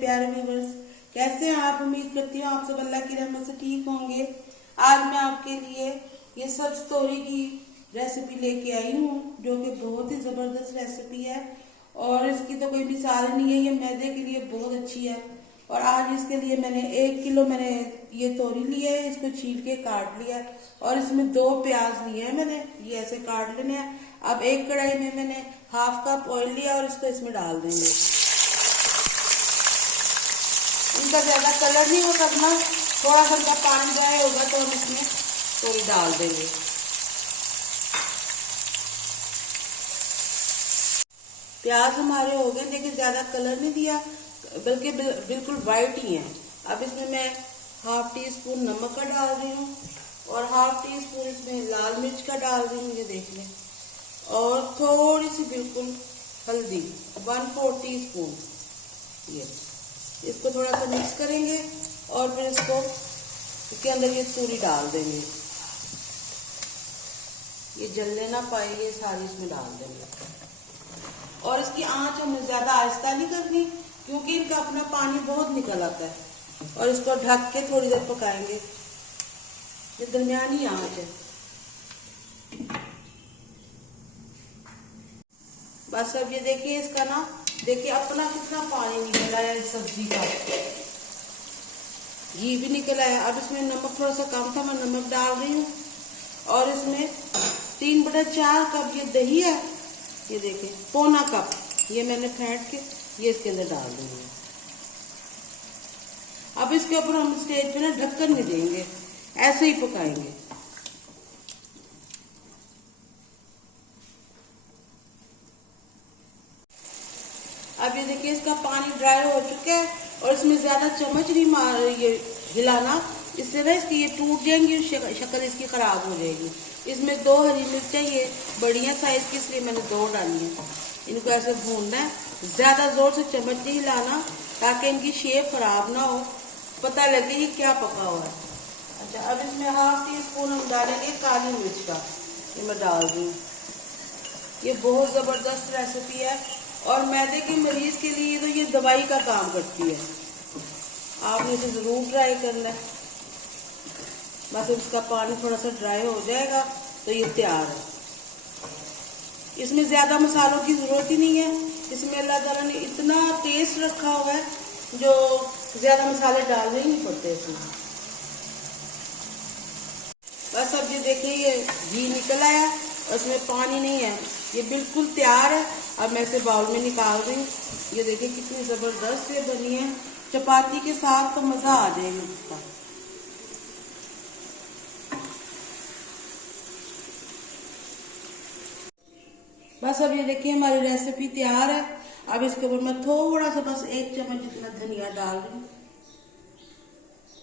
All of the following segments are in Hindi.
प्यारे व्यूवर्स, कैसे हैं आप। उम्मीद करती हूँ आप सब अल्लाह की रहमत से ठीक होंगे। आज मैं आपके लिए ये सब्ज तोरी की रेसिपी लेके आई हूँ, जो कि बहुत ही ज़बरदस्त रेसिपी है और इसकी तो कोई मिसाल नहीं है। ये मैदे के लिए बहुत अच्छी है। और आज इसके लिए मैंने 1 किलो ये तोरी ली है, इसको छील के काट लिया है और इसमें 2 प्याज लिए हैं मैंने, ये ऐसे काट लेने हैं। अब एक कढ़ाई में मैंने 1/2 कप ऑयल लिया और इसको इसमें डाल देंगे। इनका ज्यादा कलर नहीं हो करना, थोड़ा सा इनका पानी ड्राई होगा तो हम इसमें तोरी डाल देंगे। प्याज हमारे हो गए, देखिए ज्यादा कलर नहीं दिया, बल्कि बिल्कुल वाइट ही है। अब इसमें मैं 1/2 टीस्पून नमक का डाल रही हूँ और 1/2 टीस्पून इसमें लाल मिर्च का डाल रही हूँ, ये देख लें। और थोड़ी सी बिल्कुल हल्दी 1/4 टीस्पून। ये इसको थोड़ा सा मिक्स करेंगे और फिर इसके अंदर ये तोरी डाल देंगे। ये जलने ना पाए, ये सारी इसमें डाल देंगे। और इसकी आंच हमें ज्यादा आहिस्ता नहीं करनी, क्योंकि इनका अपना पानी बहुत निकल आता है। और इसको ढक के थोड़ी देर पकाएंगे। ये दरमियानी आंच है। बस अब ये देखिए, इसका ना देखिए अपना कितना पानी निकला है इस सब्जी का, घी भी निकला है। अब इसमें नमक थोड़ा सा कम था, मैं नमक डाल रही हूँ। और इसमें 3/4 कप ये दही है, ये देखिए 1/4 कप ये मैंने फेंट के ये इसके अंदर डाल दूंगी। अब इसके ऊपर हम स्टेज पे ना ढक्कन नहीं देंगे, ऐसे ही पकाएंगे। अब ये देखिए, इसका पानी ड्राई हो चुका है और इसमें ज्यादा चम्मच नहीं मार ये हिलाना, इससे ना इसकी ये टूट जाएंगी, शक्ल इसकी खराब हो जाएगी। इसमें 2 हरी मिर्चें ये बढ़िया साइज की, इसलिए मैंने 2 डाली है। इनको ऐसे भूनना है, ज्यादा जोर से चम्मच नहीं हिलाना, ताकि इनकी शेप खराब ना हो, पता लगे ये क्या पका हुआ है। अच्छा, अब इसमें 1/2 टीस्पून हम डालेंगे काली मिर्च का, ये मैं डाल दूँ। ये बहुत जबरदस्त रेसिपी है और मैदे के मरीज के लिए तो ये दवाई का काम करती है। आपने इसे जरूर ट्राई करना है। बस इसका पानी थोड़ा सा ड्राई हो जाएगा तो ये तैयार है। इसमें ज्यादा मसालों की जरूरत ही नहीं है। इसमें अल्लाह ताला ने इतना टेस्ट रखा हुआ है, जो ज्यादा मसाले डालने ही नहीं पड़ते इसमें। बस अब ये देखिए, ये घी निकल आया और इसमें पानी नहीं है, ये बिल्कुल तैयार है। अब मैं इसे बाउल में निकाल रही हूँ। ये देखिए कितनी जबरदस्त ये बनी है, चपाती के साथ तो मजा आ जाएगा इसका। बस अब ये देखिए हमारी रेसिपी तैयार है। अब इसके ऊपर मैं थोड़ा सा बस 1 चम्मच जितना धनिया डाल रही हूँ।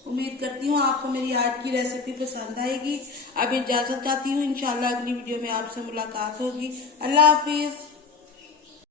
उम्मीद करती हूँ आपको मेरी आज की रेसिपी पसंद आएगी। अब इजाजत चाहती हूँ, इंशाल्लाह अगली वीडियो में आपसे मुलाकात होगी। अल्लाह हाफिज।